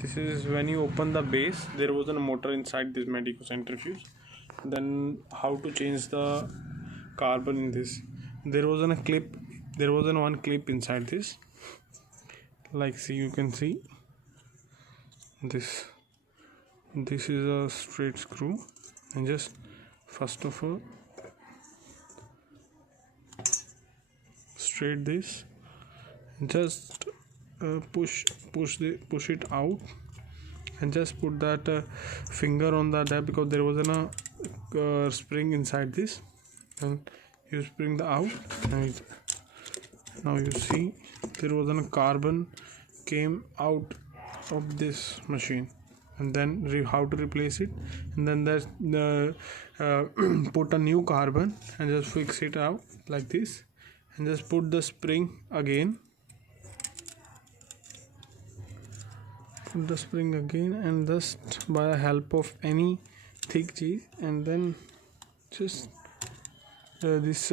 This is when you open the base. There was a motor inside this Medico centrifuge. Then how to change the carbon in this? There was a clip. There was one clip inside this. Like, see, you can see this. This is a straight screw, and just first of all straight this. Just push it out, and just put that finger on that because there was a spring inside this, and you spring the out, and now you see there was a carbon came out of this machine. And then how to replace it, and then there's put a new carbon and just fix it out like this, and just put the spring again. Put the spring again, and just by the help of any thick cheese, and then just this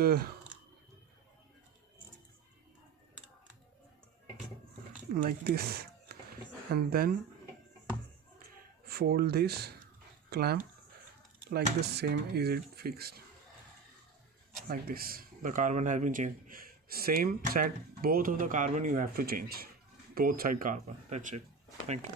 like this, and then fold this clamp like the same. Is it fixed like this? The carbon has been changed. Same set, both of the carbon you have to change, both side carbon. That's it. Thank you.